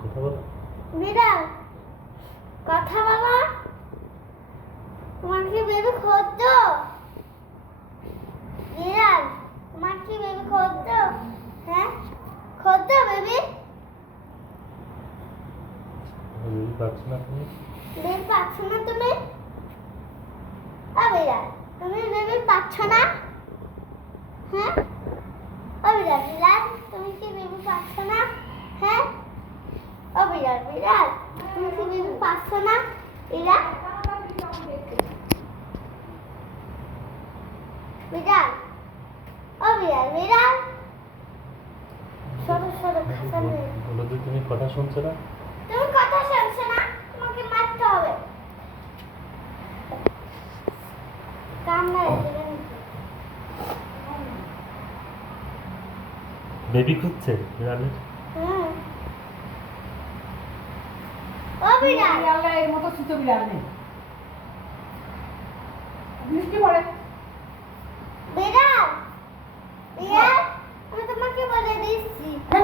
কথা বলো। বিড়াল কথা বলো। তোমার কি বেবি খোঁজো? বিড়াল তোমার কি বেবি খোঁজো? হ্যাঁ খোঁজো বেবি? বেবি পাচ্ছ না তুমি? বেবি পাচ্ছ না তুমি? ও বিড়াল তুমি বেবি পাচ্ছ না? হ্যাঁ ও বিড়াল বিড়াল তুমি কি বেবি পাচ্ছ না? হ্যাঁ ও বিড়াল বিড়াল তুমি কি বেবি পাচ্ছ না? বিড়াল বিড়াল ও বিড়াল বিড়াল সরো সরো খাতা নিয়ে। বলো যে তুমি কথা শুনছো না? তুমি কথা শুনছো না? তোমাকে মারতে হবে। কান্না দিবেন। বেবি খুঁজছে বিড়ালের? ও বিড়াল বিড়াল এর মতো ছোট বিড়াল নেই। বৃষ্টি পড়ে